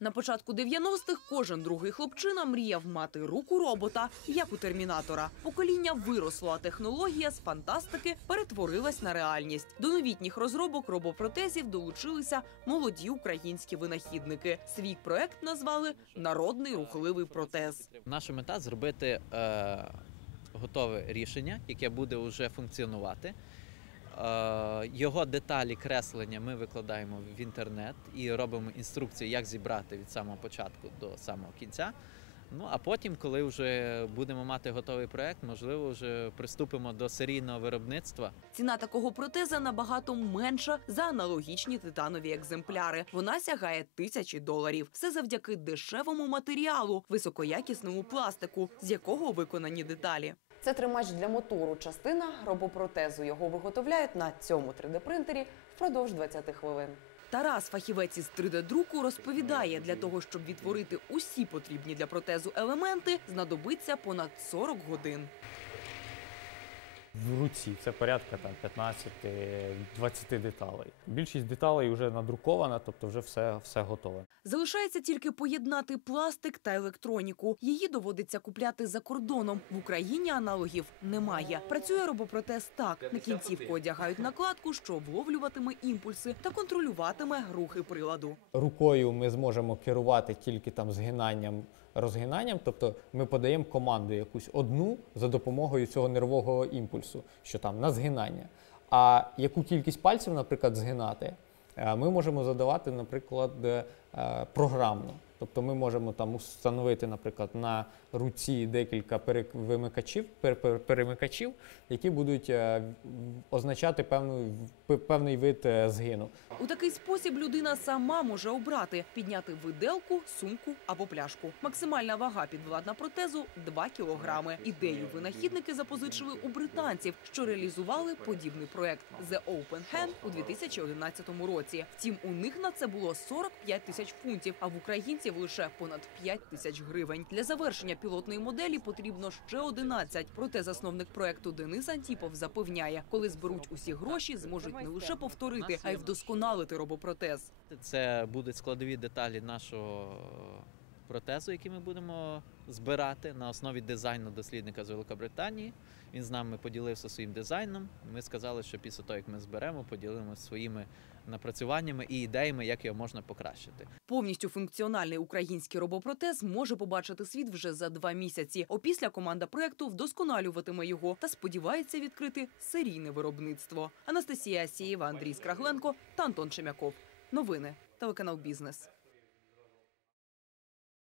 На початку 90-х кожен другий хлопчина мріяв мати руку робота, як у термінатора. Покоління виросло, а технологія з фантастики перетворилась на реальність. До новітніх розробок робопротезів долучилися молоді українські винахідники. Свій проект назвали Народний рухливий протез. Наша мета зробити е, готове рішення, яке буде вже функціонувати. Е, його деталі креслення ми викладаємо в інтернет і робимо інструкцію, як зібрати від самого початку до самого кінця. Ну а потім, коли вже будемо мати готовий проект, можливо, вже приступимо до серійного виробництва. Ціна такого протеза набагато менша за аналогічні титанові екземпляри. Вона сягає тисячі доларів. Все завдяки дешевому матеріалу, високоякісному пластику, з якого виконані деталі. Це тримач для мотору, частина робопротезу. Його виготовляють на цьому 3D-принтері впродовж 20 хвилин. Тарас, фахівець із 3D-друку, розповідає, для того, щоб відтворити усі потрібні для протезу елементи, знадобиться понад 40 годин. В руці. Це порядка там 15-20 деталей. Більшість деталей вже надрукована, тобто вже все, все готове. Залишається тільки поєднати пластик та електроніку. Її доводиться купляти за кордоном. В Україні аналогів немає. Працює робопротез так: на кінцівку одягають накладку, що вловлюватиме імпульси та контролюватиме рухи приладу. Рукою ми зможемо керувати тільки там згинанням, розгинанням, тобто ми подаємо команду якусь одну за допомогою цього нервового імпульсу, що там на згинання. А яку кількість пальців, наприклад, згинати, е, ми можемо задавати, наприклад, е, програмно. Тобто ми можемо там встановити, наприклад, на руці декілька перемикачів, пер- пер- перемикачів, які будуть е, означати певну, певний вид е, згину. У такий спосіб людина сама може обрати підняти виделку, сумку або пляшку. Максимальна вага підвладна протезу 2 кілограми. Ідею винахідники запозичили у британців, що реалізували подібний проект The Open Hand у 2011 році. Втім, у них на це було 45 тисяч фунтів, а в українців лише понад 5 тисяч гривень. Для завершення пілотної моделі потрібно ще 11. Проте засновник проекту Денис Антіпов запевняє, коли зберуть усі гроші, зможуть не лише повторити, а й вдосконалити робопротез. Це будуть складові деталі нашого протезу, які ми будемо збирати на основі дизайну дослідника з Великобританії. Він з нами поділився своїм дизайном. Ми сказали, що після того, як ми зберемо, поділимося своїми напрацюваннями і ідеями, як його можна покращити. Повністю функціональний український робопротез може побачити світ вже за два місяці. Опісля команда проекту вдосконалюватиме його та сподівається відкрити серійне виробництво. Анастасія Асієва, Андрій Скрагленко та Антон Чемяков. Новини телеканал Бізнес.